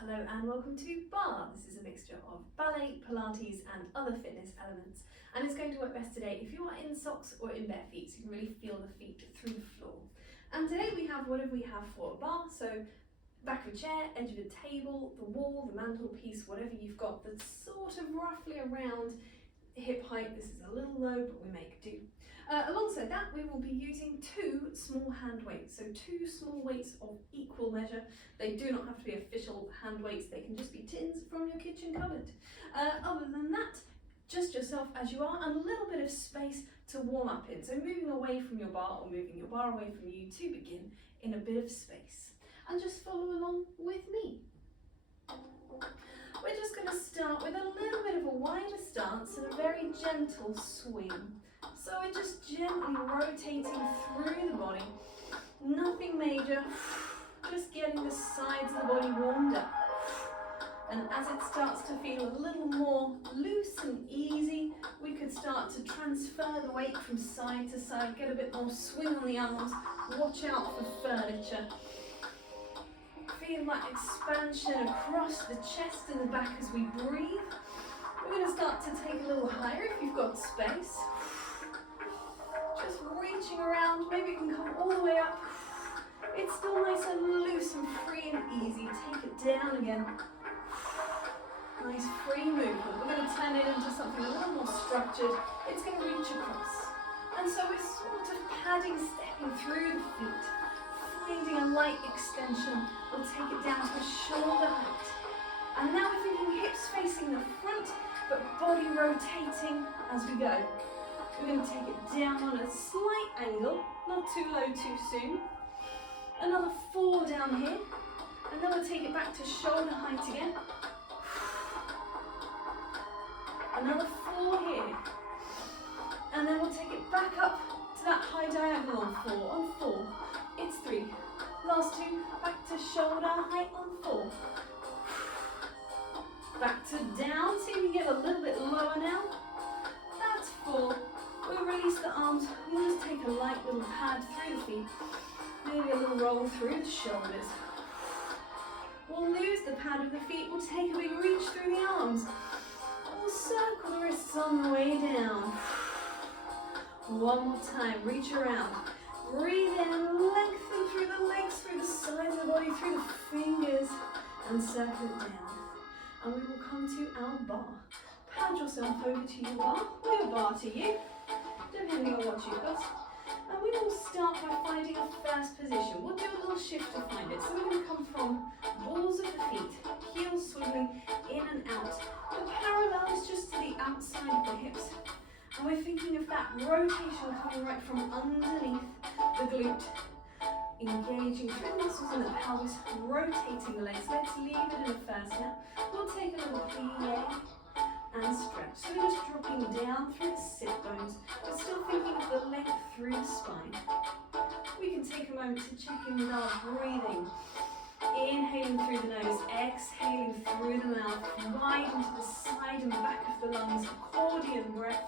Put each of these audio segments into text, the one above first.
Hello and welcome to Barre. This is a mixture of ballet, Pilates and other fitness elements, and it's going to work best today if you are in socks or in bare feet, so you can really feel the feet through the floor. And today we have whatever we have for a bar, so back of a chair, edge of a table, the wall, the mantelpiece, whatever you've got that's sort of roughly around hip height. This is a little low, but we make do. Alongside that, we will be using two small hand weights. So two small weights of equal measure. They do not have to be official hand weights. They can just be tins from your kitchen cupboard. Other than that, just yourself as you are and a little bit of space to warm up in. So moving away from your bar or moving your bar away from you to begin in a bit of space. And just follow along with me. We're just going to start with a little bit of a wider stance and a very gentle swing. So we're just gently rotating through the body, nothing major, just getting the sides of the body warmed up. And as it starts to feel a little more loose and easy, we could start to transfer the weight from side to side, get a bit more swing on the arms, watch out for furniture. Feel that expansion across the chest and the back as we breathe. We're going to start to take a little higher if you've got space. Just reaching around, maybe you can come all the way up. It's still nice and loose and free and easy. Take it down again. Nice free movement. We're going to turn it into something a little more structured. It's going to reach across. And so we're sort of padding, stepping through the feet. Finding a light extension. We'll take it down to a shoulder height. And now we're thinking hips facing the front, but body rotating as we go. We're going to take it down on a slight angle, not too low too soon. Another 4 down here, and then we'll take it back to shoulder height again. Another 4 here, and then we'll take it back up to that high diagonal on 4. On 4, it's 3. Last 2, back to shoulder height on 4. Back to down, see if we get a little bit lower now. That's 4. We'll release the arms, we'll just take a light little pad through the feet, maybe a little roll through the shoulders. We'll lose the pad of the feet, we'll take a big reach through the arms. We'll circle the wrists on the way down. One more time, reach around. Breathe in, lengthen through the legs, through the sides of the body, through the fingers, and circle it down. And we will come to our bar. Pad yourself over to your bar, or your bar to you, depending on what you've got. And we will start by finding a first position. We'll do a little shift to find it. So we're going to come from balls of the feet, heels swiveling in and out. The parallel is just to the outside of the hips. And we're thinking of that rotation coming right from underneath the glute, engaging through the muscles in the pelvis, rotating the legs. Let's leave it in the first now. We'll take a little plie and stretch. So we're just dropping down through the sit bones, but still thinking of the length through the spine. We can take a moment to check in with our breathing. Inhaling through the nose, exhaling through the mouth, wide into the side and back of the lungs, accordion breath.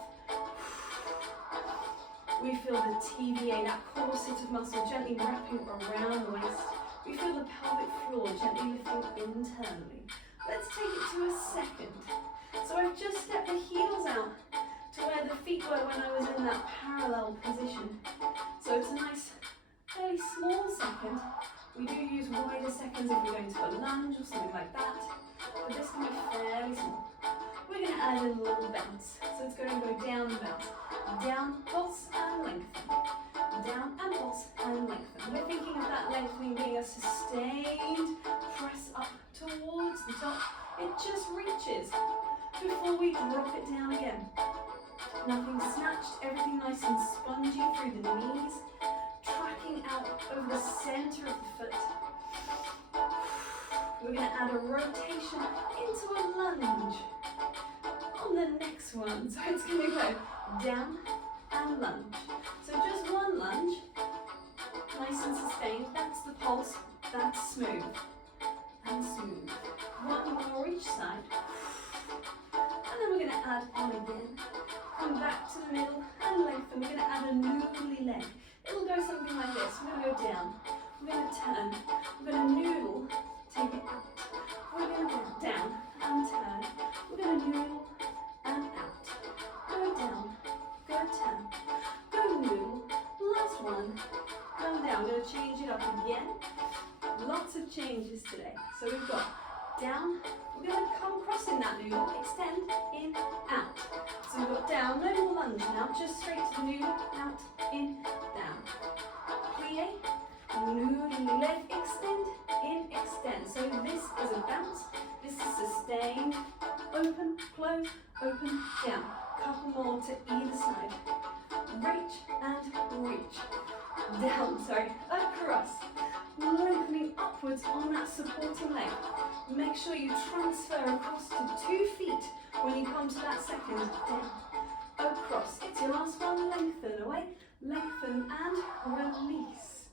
We feel the TVA, that corset of muscle, gently wrapping around the waist. We feel the pelvic floor gently lifting internally. Let's take it to a second. So I've just stepped the heels out to where the feet were when I was in that parallel position. So it's a nice, fairly small second. We do use wider seconds if we're going to a lunge or something like that, but this can be fairly small. We're going to add in a little bounce. So it's going to go down and bounce. Down, pulse and lengthen. Down and pulse and lengthen. We're thinking of that lengthening being a sustained press up towards the top. It just reaches before we drop it down again. Nothing snatched, everything nice and spongy through the knees, tracking out over the center of the foot. We're going to add a rotation into a lunge on the next one. So it's going to go down and lunge. So just one lunge, nice and sustained. That's the pulse, that's smooth and smooth. One more each side. And then we're going to add on again. Come back to the middle and lengthen. We're going to add a noodly leg. It'll go something like this. We're going to go down. We're going to turn. We're going to noodle. Take it out. We're I'm going to change it up again. Lots of changes today. So we've got down, we're going to come across in that noodle, extend, in, out. So we've got down, no more lunge now, just straight to the noodle, out, in, down. Plie, noodle, leg, extend, in, extend. So this is a bounce, this is sustained, open, close, open, down. Couple more to either side. Reach and reach. Down, across. Lengthening upwards on that supporting leg. Make sure you transfer across to 2 feet when you come to that second. Down, across. It's your last one. Lengthen away, lengthen and release.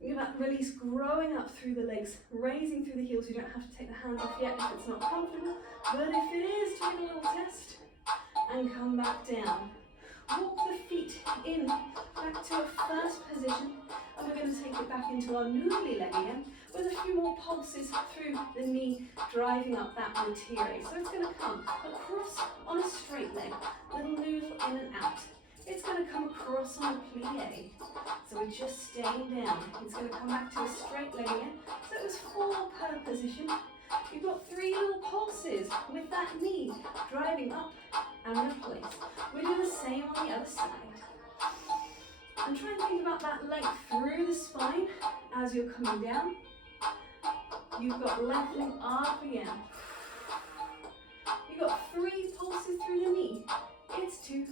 Think about release growing up through the legs, raising through the heels. You don't have to take the hands off yet if it's not comfortable, but if it is, do a little test and come back down. Walk the feet in, back to a first position, and we're going to take it back into our noodly leg again with a few more pulses through the knee, driving up that rotire. So it's going to come across on a straight leg, little noodle in and out. It's going to come across on a plie. So we're just staying down. It's going to come back to a straight leg again. So it was 4 per position. You've got 3 little pulses with that knee, driving up and replace. We do the same on the other side. And try and think about that length through the spine as you're coming down. You've got lengthening up again. You've got 3 pulses through the knee. It's 2,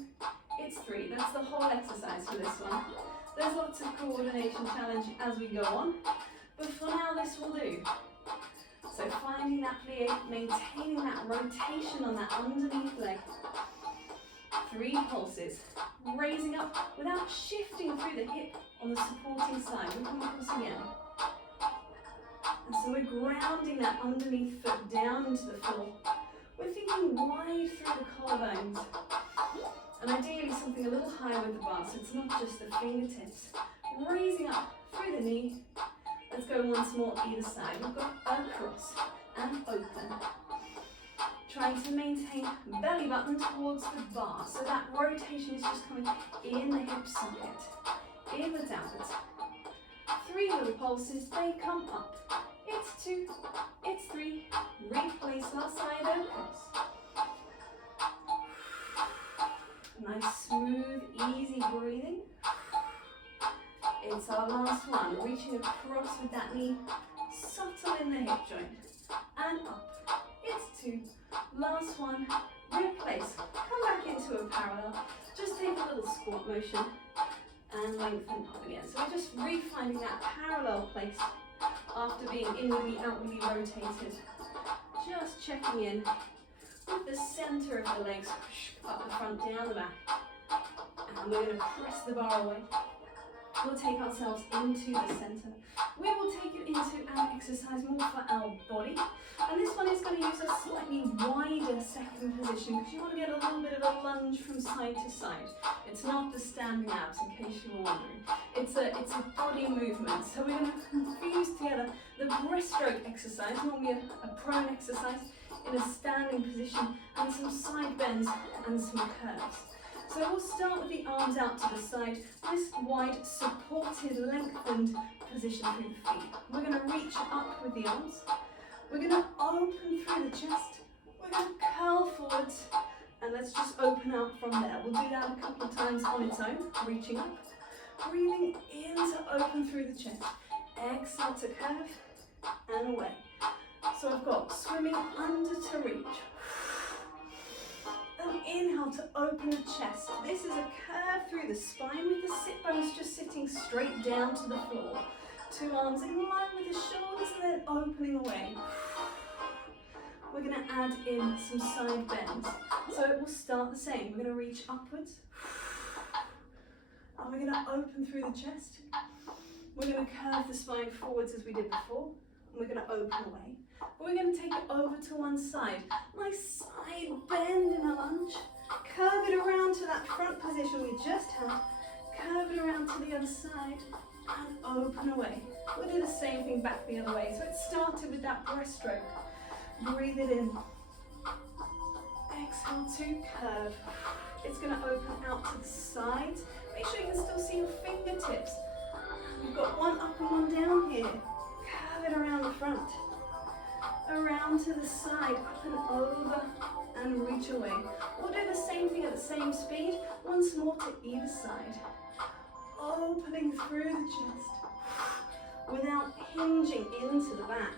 it's 3. That's the whole exercise for this one. There's lots of coordination challenge as we go on, but for now this will do. So finding that plie, maintaining that rotation on that underneath leg. 3 pulses, raising up without shifting through the hip on the supporting side. We come across again. And so we're grounding that underneath foot down into the floor. We're thinking wide through the collarbones. And ideally something a little higher with the bar, so it's not just the fingertips. Raising up through the knee. Let's go once more either side. We've got across and open. Trying to maintain belly button towards the bar, so that rotation is just coming in the hip socket, inwards, outwards. 3 little pulses, they come up. It's 2, it's 3, replace last side, across. Nice, smooth, easy breathing. It's our last one, reaching across with that knee, subtle in the hip joint, and up. It's 2, last one, replace, come back into a parallel, just take a little squat motion, and lengthen up again. So we're just refinding that parallel place after being inwardly, outwardly rotated. Just checking in with the center of the legs, up the front, down the back, and we're going to press the bar away. We'll take ourselves into the center. We will take it into an exercise more for our body. And this one is going to use a slightly wider second position because you want to get a little bit of a lunge from side to side. It's not the standing abs, in case you were wondering. It's a body movement. So we're going to fuse together the breaststroke exercise, normally a prone exercise, in a standing position, and some side bends and some curves. So we'll start with the arms out to the side, nice wide, supported, lengthened position through the feet. We're going to reach up with the arms. We're going to open through the chest. We're going to curl forwards, and let's just open out from there. We'll do that a couple of times on its own, reaching up. Breathing in to open through the chest. Exhale to curve, and away. So I've got swimming under to reach. And inhale to open the chest. This is a curve through the spine with the sit bones just sitting straight down to the floor. 2 arms in line with the shoulders and then opening away. We're going to add in some side bends. So it will start the same. We're going to reach upwards. And we're going to open through the chest. We're going to curve the spine forwards as we did before. And we're going to open away. But we're going to take it over to one side. Nice side bend in a lunge. Curve it around to that front position we just had. Curve it around to the other side and open away. We'll do the same thing back the other way. So it started with that breaststroke. Breathe it in. Exhale to curve. It's going to open out to the sides. Make sure you can still see your fingertips. We've got one up and one down here. Curve it around the front. Around to the side, up and over, and reach away. We'll do the same thing at the same speed, once more to either side. Opening through the chest, without hinging into the back.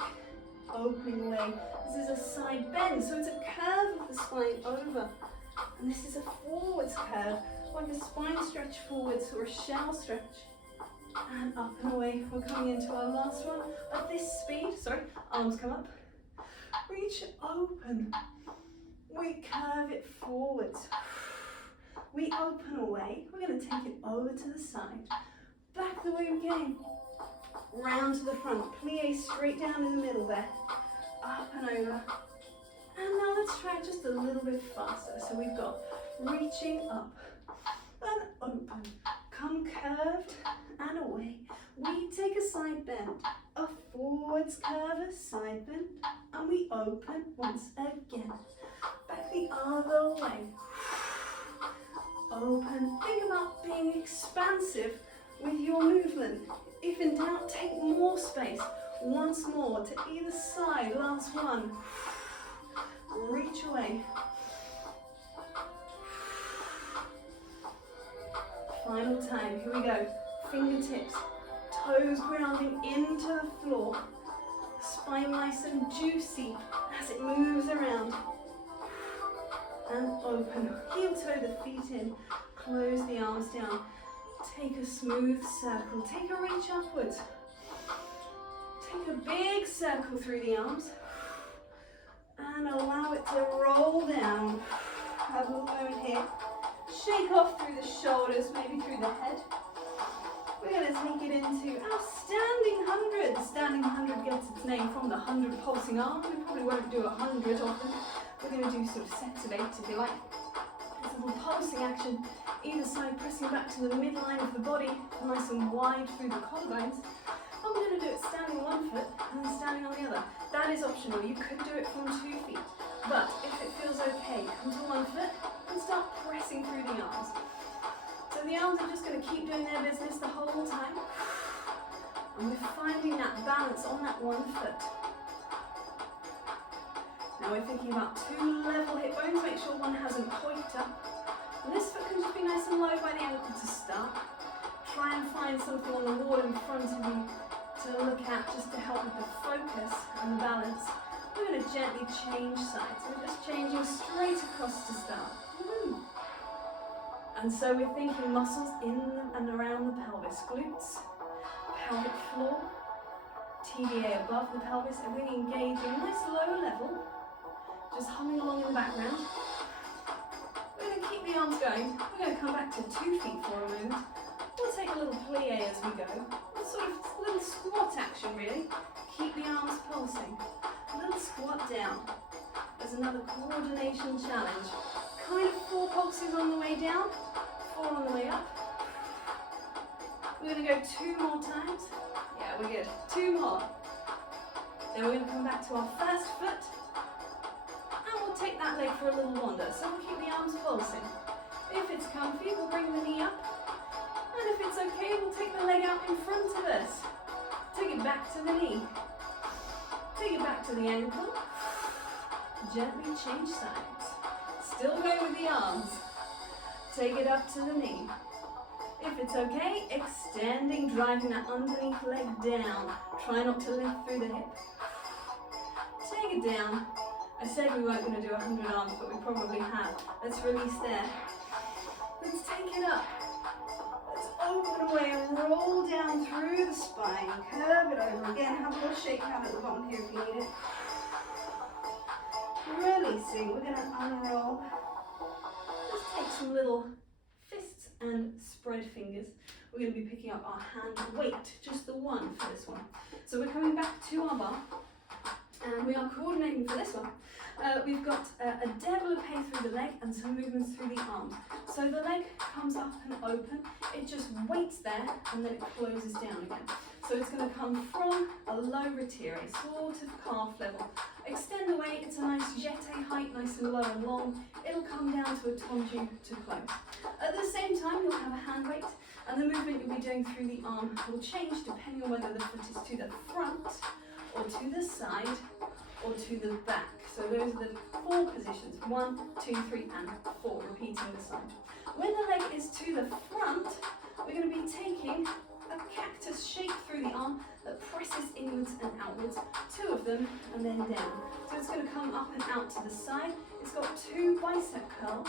Opening away. This is a side bend, so it's a curve of the spine over. And this is a forwards curve, like a spine stretch forwards or a shell stretch. And up and away. We're coming into our last one at this speed. Sorry, arms come up. Reach open. We curve it forwards. We open away. We're going to take it over to the side. Back the way we came. Round to the front. Plie straight down in the middle there. Up and over. And now let's try it just a little bit faster. So we've got reaching up and open. Come curved and away. We take a side bend. A forwards curve, a side bend. And we open once again. Back the other way. Open. Think about being expansive with your movement. If in doubt, take more space. Once more to either side. Last one. Reach away. Final time. Here we go. Fingertips. Toes grounding into the floor. Spine nice and juicy as it moves around. And open. Heel toe the feet in. Close the arms down. Take a smooth circle. Take a reach upwards. Take a big circle through the arms. And allow it to roll down. Have a little moment here. Shake off through the shoulders, maybe through the head. We're going to take it into our standing 100. Standing 100 gets its name from the 100 pulsing arms. We probably won't do 100 often. We're going to do sort of sets of 8 if you like. It's a little pulsing action. Either side pressing back to the midline of the body, nice and wide through the collarbones. And we're going to do it standing one foot and then standing on the other. That is optional. You could do it from 2 feet. But if it feels okay, come to 1 foot and start pressing through the arms. So the arms are just going to keep doing their business the whole time. And we're finding that balance on that 1 foot. Now we're thinking about 2 level hip bones. Make sure one hasn't hoiked up. And this foot can just be nice and low by the ankle to start. Try and find something on the wall in front of you to look at just to help with the focus and the balance. We're going to gently change sides. We're just changing straight across to start. Woo. And so we're thinking muscles in and around the pelvis. Glutes, pelvic floor, TBA above the pelvis, and really engaging nice low level. Just humming along in the background. We're going to keep the arms going. We're going to come back to 2 feet for a moment. We'll take a little plie as we go. A sort of little squat action really. Keep the arms pulsing. A little squat down. There's another coordination challenge. Kind of 4 pulses on the way down, 4 on the way up. We're going to go 2 more times. Yeah, we're good. 2 more. Then we're going to come back to our first foot. And we'll take that leg for a little wander. So we'll keep the arms pulsing. If it's comfy, we'll bring the knee up. And if it's okay, we'll take the leg out in front of us. Take it back to the knee. Take it back to the ankle. Gently change sides. Still go with the arms. Take it up to the knee. If it's okay, extending, driving that underneath leg down. Try not to lift through the hip. Take it down. I said we weren't going to do 100 arms, but we probably have. Let's release there. Let's take it up. Let's open away and roll down through the spine. Curve it over again. Have a little shake out at the bottom here if you need it. Releasing. We're going to unroll. Let's take some little fists and spread fingers. We're going to be picking up our hand weight, just the one for this one. So we're coming back to our bar. And we are coordinating for this one. We've got a développé through the leg and some movements through the arms. So the leg comes up and open, it just waits there and then it closes down again. So it's going to come from a low retiré, sort of calf level. Extend away, it's a nice jeté height, nice and low and long. It'll come down to a tendu to close. At the same time, you'll have a hand weight And the movement you'll be doing through the arm will change depending on whether the foot is to the front or to the side or to the back. So those are the 4 positions, 1, 2, 3 and 4, repeating the side. When the leg is to the front, we're going to be taking a cactus shape through the arm that presses inwards and outwards, 2 of them, and then down. So it's going to come up and out to the side. It's got 2 bicep curls,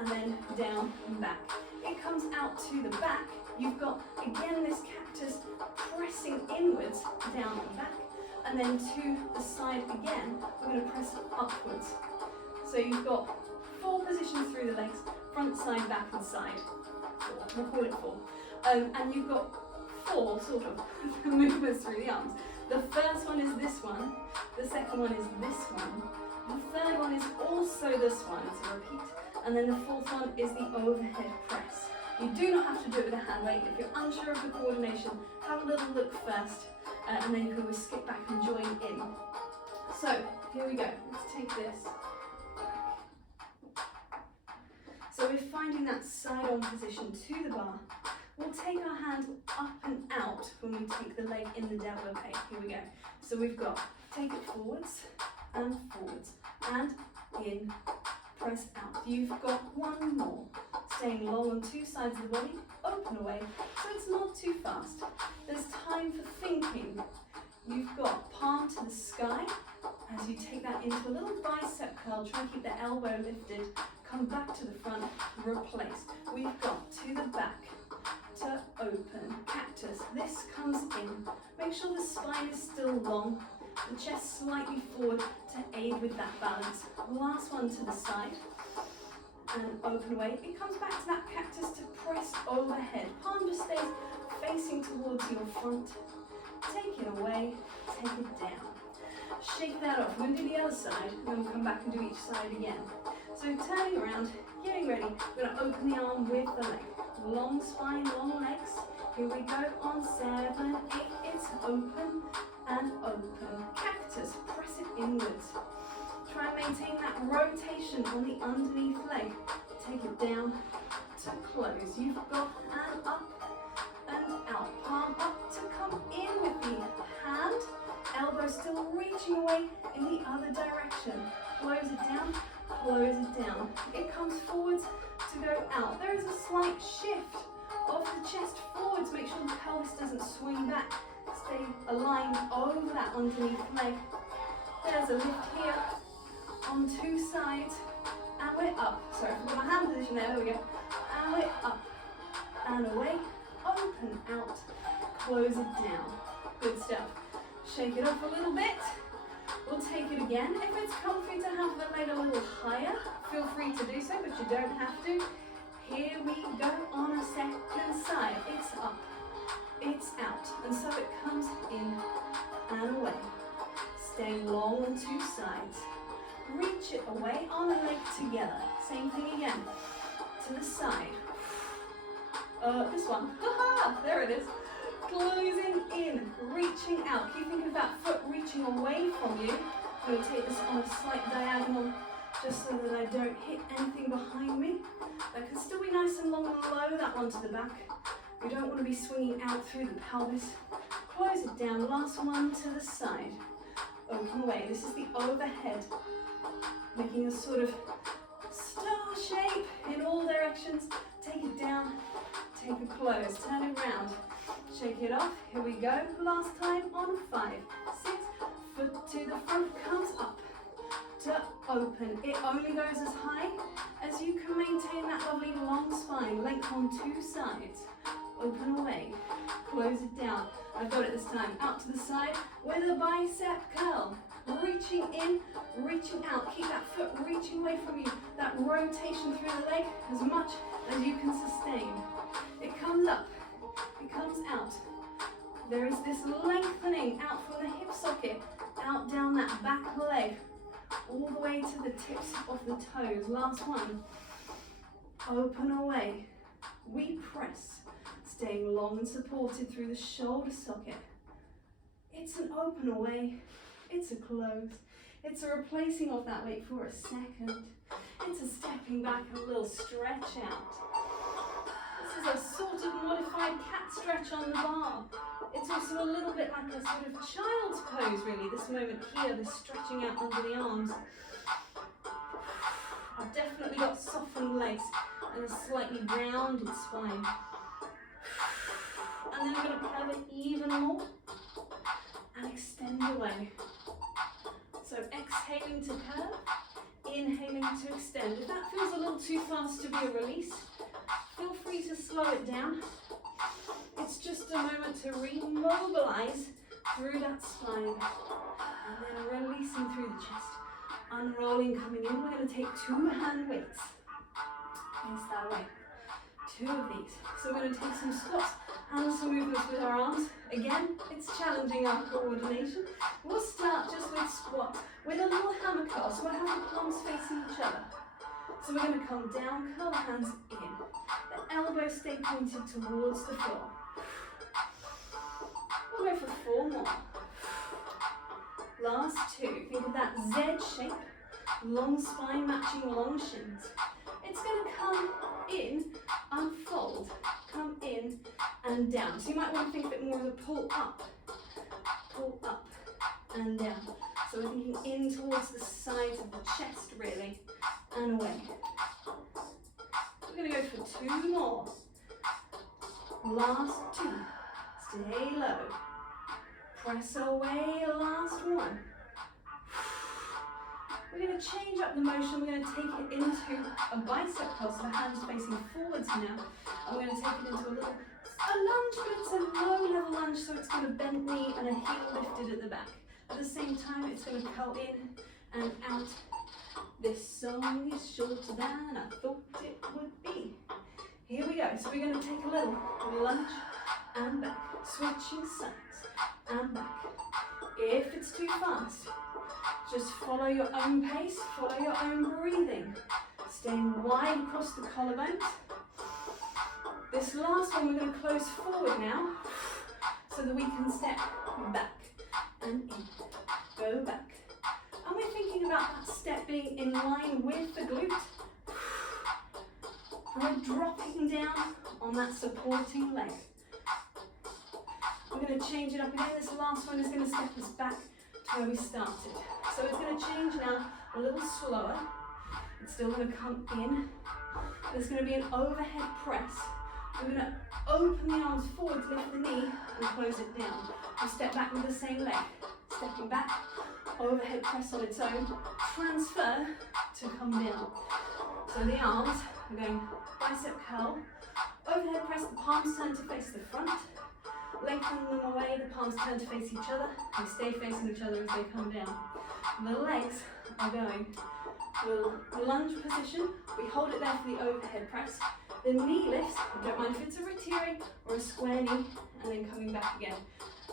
and then down and back. It comes out to the back. You've got, again, this cactus pressing inwards, down and back, and then to the side again, we're going to press upwards. So you've got 4 positions through the legs, front, side, back and side. 4, we'll call it 4. And you've got 4 sort of movements through the arms. The first one is this one, the second one is this one, the third one is also this one, it's a repeat, and then the 4th one is the overhead press. You do not have to do it with a hand weight. If you're unsure of the coordination, have a little look first, and then you can always skip back and join in. So, here we go, let's take this. So we're finding that side-on position to the bar. We'll take our hand up and out when we take the leg in the devil okay. Here we go. So we've got, take it forwards, and in, press out. You've got 1 more. Staying long on 2 sides of the body, open away, so it's not too fast. There's time for thinking. You've got palm to the sky. As you take that into a little bicep curl, try and keep the elbow lifted. Come back to the front, replace. We've got to the back, to open, cactus. This comes in. Make sure the spine is still long, the chest slightly forward to aid with that balance. Last one to the side, and open away. It comes back to that cactus to press overhead. Palm just stays facing towards your front. Take it away, take it down. Shake that off. We're going to do the other side, and then we'll come back and do each side again. So turning around, getting ready, we're going to open the arm with the leg. Long spine, long legs. Here we go on 7, 8, it's open and open. Cactus, press it inwards. Try and maintain that rotation on the underneath leg. Take it down to close. You've got an up and out. Palm up to come in with the hand. Elbow still reaching away in the other direction. Close it down, close it down. It comes forwards to go out. There is a slight shift of the chest forwards. Make sure the pelvis doesn't swing back. Stay aligned over that underneath leg. There's a lift here on 2 sides. And we're up. Sorry, I've got my hand position there we go. And we're up and away. Open out. Close it down. Good stuff. Shake it off a little bit. We'll take it again. If it's comfy to have the leg a little higher, feel free to do so, but you don't have to. Here we go on a second side. It's up, it's out, and so it comes in and away. Staying long on 2 sides. Reach it away on a leg together. Same thing again. To the side. This one. There it is. Closing in, reaching out. Keep thinking of that foot reaching away from you. I'm going to take this on a slight diagonal just so that I don't hit anything behind me. That can still be nice and long and low, that one to the back. We don't want to be swinging out through the pelvis. Close it down. Last one to the side. Open away. This is the overhead. Making a sort of star shape in all directions. Take it down. Take a close. Turn it round. Shake it off. Here we go. Last time on 5, 6. Foot to the front, comes up to open. It only goes as high as you can maintain that lovely long spine. Length on 2 sides. Open away. Close it down. I've got it this time. Out to the side with a bicep curl. Reaching in, reaching out. Keep that foot reaching away from you. That rotation through the leg as much as you can sustain. It comes up. It comes out. There is this lengthening out from the hip socket, out down that back leg, all the way to the tips of the toes. Last one. Open away. We press, staying long and supported through the shoulder socket. It's an open away. It's a close. It's a replacing of that weight for a second. It's a stepping back, a little stretch out. This is a sort of modified cat stretch on the bar. It's also a little bit like a sort of child's pose really, this moment here, this stretching out under the arms. I've definitely got softened legs and a slightly rounded spine. And then we're going to curve it even more and extend away. So exhaling to curve, inhaling to extend. If that feels a little too fast to be a release, feel free to slow it down. It's just a moment to remobilize through that spine and then releasing through the chest. Unrolling, coming in. We're going to take 2 hand weights. Face that way. 2 of these. So we're going to take some squats and some movements with our arms. Again, it's challenging our coordination. We'll start just with squat with a little hammer curl. So we'll have the palms facing each other. So we're going to come down, curl the hands in. The elbows stay pointed towards the floor. We'll go for 4 more. Last 2. Think of that Z shape. Long spine matching long shins. It's going to come in, unfold, come in and down. So you might want to think of it more as a pull up and down. So we're thinking in towards the sides of the chest really and away. We're going to go for 2 more. Last 2. Stay low. Press away, last 1. We're going to change up the motion. We're going to take it into a bicep curl, so the hands facing forwards now. And we're going to take it into a lunge, but it's a low level lunge, so it's got a bent knee and a heel lifted at the back. At the same time, it's going to curl in and out. This song is shorter than I thought it would be. Here we go. So we're going to take a little lunge and back, switching sides and back. If it's too fast, just follow your own pace, follow your own breathing. Staying wide across the collarbones. This last one we're going to close forward now, so that we can step back and in, go back. And we're thinking about that step being in line with the glute. And we're dropping down on that supporting leg. We're going to change it up again. This last one is going to step us back to where we started. So it's going to change now a little slower. It's still going to come in. There's going to be an overhead press. We're going to open the arms forward, lift the knee, and close it down. We'll step back with the same leg. Stepping back, overhead press on its own. Transfer to come down. So the arms, we're going bicep curl. Overhead press, the palms turn to face the front. Lengthen them away, the palms turn to face each other. They stay facing each other as they come down. The legs are going to lunge position. We hold it there for the overhead press. The knee lifts, don't mind if it's a retire or a square knee, and then coming back again.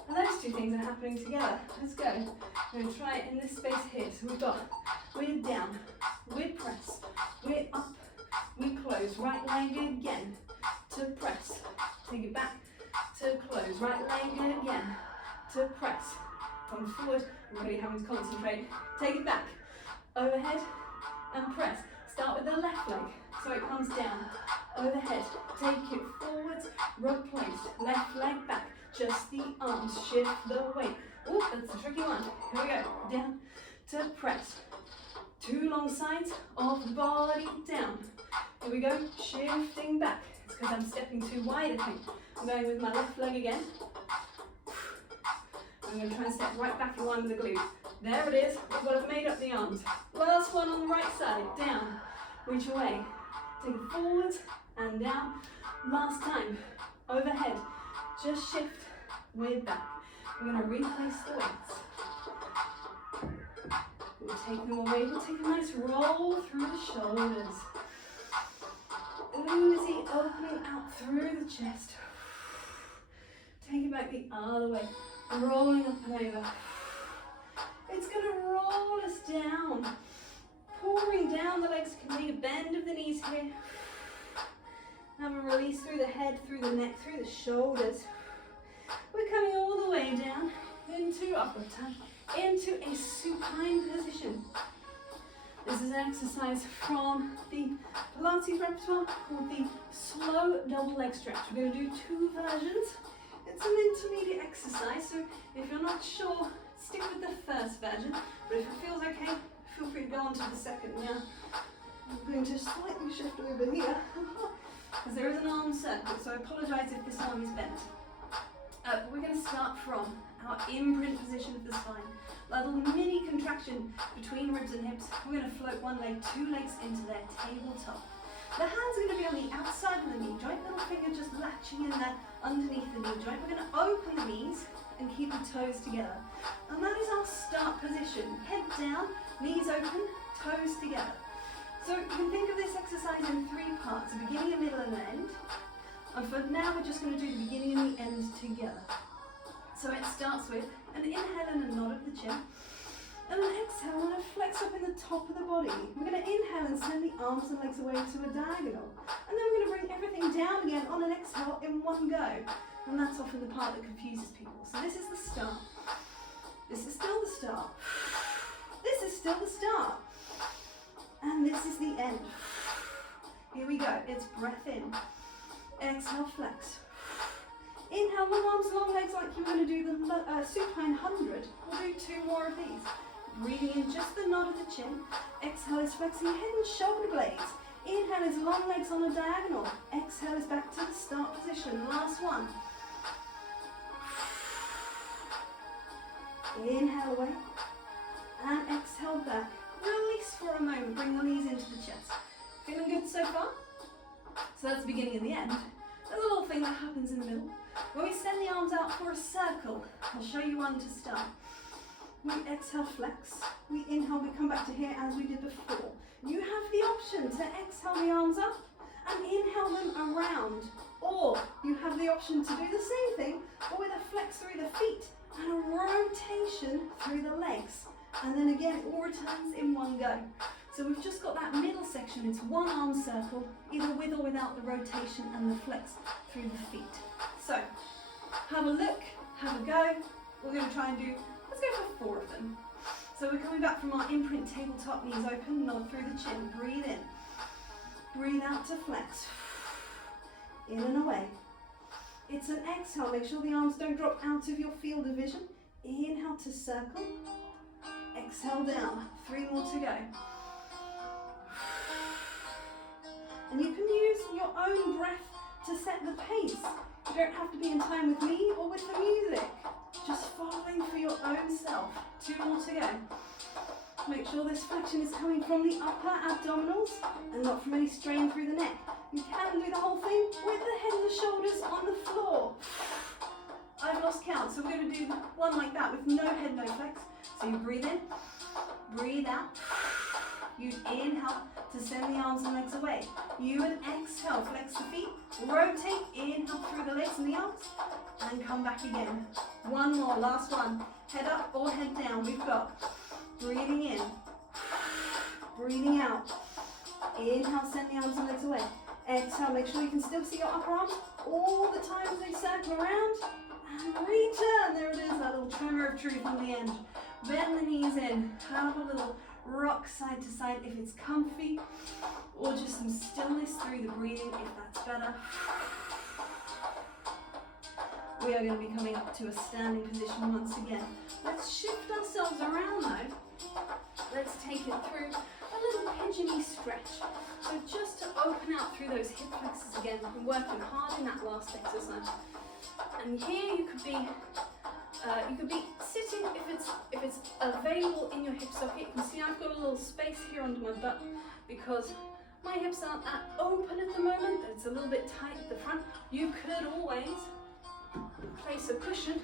And those 2 things are happening together. Let's go. We're going to try it in this space here. So we've got, we're down, we're press, we're up, we close. Right leg again to press. Take it back to close. Right leg again to press. Come forward, really having to concentrate. Take it back, overhead and press. Start with the left leg, so it comes down. Overhead, take it forwards, replace. Left leg back, just the arms, shift the weight. Oh, that's a tricky one. Here we go, down to press. 2 long sides of the body down. Here we go, shifting back. It's because I'm stepping too wide, I think. I'm going with my left leg again. I'm going to try and step right back in line with the glute. There it is. We've got to have made up the arms. Last one on the right side. Down. Reach away. Take it forwards and down. Last time. Overhead. Just shift. We're back. We're going to replace the weights. We'll take them away. We'll take a nice roll through the shoulders. Easy opening out through the chest. Take it back the other way. Rolling up and over. It's going to roll us down. Pouring down the legs. Can take a bend of the knees here. Have a release through the head, through the neck, through the shoulders. We're coming all the way down into upward tuck, into a supine position. This is an exercise from the Pilates repertoire called the slow double leg stretch. We're going to do 2 versions. It's an intermediate exercise, so if you're not sure, stick with the first version. But if it feels okay, feel free to go on to the second. Now, I'm going to slightly shift over here because there is an arm circle, so I apologise if this arm is bent. We're going to start from our imprint position of the spine. A little mini contraction between ribs and hips. We're going to float one leg, 2 legs into their tabletop. The hands are going to be on the outside of the knee joint, little finger just latching in there underneath the knee joint. We're going to open the knees and keep the toes together. And that is our start position. Head down, knees open, toes together. So you can think of this exercise in 3 parts, a beginning, a middle and an end. And for now we're just going to do the beginning and the end together. So it starts with an inhale and a nod of the chin. And an exhale and a flex up in the top of the body. We're going to inhale and send the arms and legs away to a diagonal. And then we're going to bring everything down again on an exhale in one go. And that's often the part that confuses people. So this is the start. This is still the start. This is still the start. And this is the end. Here we go. It's breath in. Exhale, flex. Inhale, long arms, long legs, like you're going to do the supine 100. We'll do 2 more of these. Breathing in just the nod of the chin. Exhale is flexing head and shoulder blades. Inhale is long legs on a diagonal. Exhale is back to the start position. Last one. Inhale away. And exhale back. Release for a moment. Bring the knees into the chest. Feeling good so far? So that's the beginning and the end. There's a little thing that happens in the middle. When we send the arms out for a circle, I'll show you one to start. We exhale, flex. We inhale, we come back to here as we did before. You have the option to exhale the arms up and inhale them around. Or you have the option to do the same thing, but with a flex through the feet and a rotation through the legs. And then again, it all returns in one go. So we've just got that middle section. It's one arm circle, either with or without the rotation and the flex through the feet. So have a look, have a go. We're going to try and do, let's go for 4 of them. So we're coming back from our imprint tabletop, knees open, nod through the chin, breathe in. Breathe out to flex. In and away. It's an exhale, make sure the arms don't drop out of your field of vision. Inhale to circle. Exhale down, 3 more to go. And you can use your own breath to set the pace. You don't have to be in time with me or with the music. Just following for your own self. 2 more to go. Make sure this flexion is coming from the upper abdominals and not from any strain through the neck. You can do the whole thing with the head and the shoulders on the floor. I've lost count, so we're going to do one like that with no head, no flex. So you breathe in, breathe out. You inhale to send the arms and legs away. You would exhale, flex the feet, rotate, inhale through the legs and the arms, and come back again. 1 more, last one. Head up or head down. We've got breathing in, breathing out. Inhale, send the arms and legs away. Exhale, make sure you can still see your upper arms all the time as they circle around. And return. There it is, that little tremor of truth on the end. Bend the knees in. Have a little rock side to side if it's comfy, or just some stillness through the breathing if that's better. We are going to be coming up to a standing position once again. Let's shift ourselves around though. Let's take it through a little pigeony stretch. So just to open out through those hip flexors again. We've been working hard in that last exercise. And here you could be sitting if it's available in your hip socket. You can see I've got a little space here under my butt because my hips aren't that open at the moment. It's a little bit tight at the front. You could always place a cushion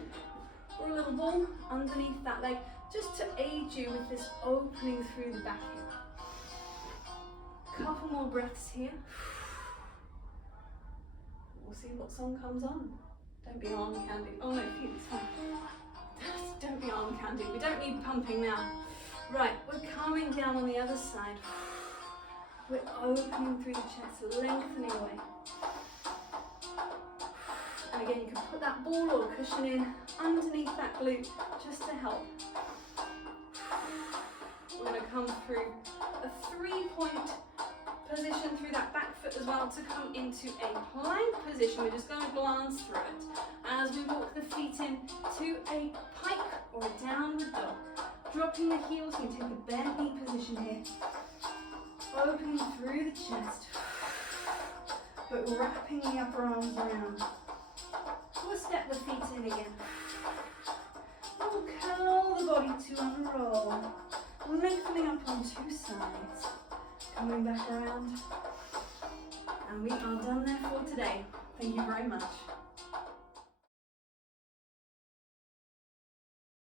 or a little ball underneath that leg just to aid you with this opening through the back here. Couple more breaths here. We'll see what song comes on. Don't be arm candy. Oh no, it's fine. Don't be arm candy. We don't need pumping now. Right, we're coming down on the other side. We're opening through the chest, lengthening away. And again, you can put that ball or cushion in underneath that glute just to help. We're going to come through a 3-point position through that back foot as well to come into a plank position. We're just going to glance through it as we walk the feet in to a pike or a downward dog. Dropping the heels, you take a bent knee position here. Opening through the chest, but wrapping the upper arms around. We'll step the feet in again. We'll curl the body to unroll. Lengthening up on 2 sides. Coming back around. And we are done there for today. Thank you very much.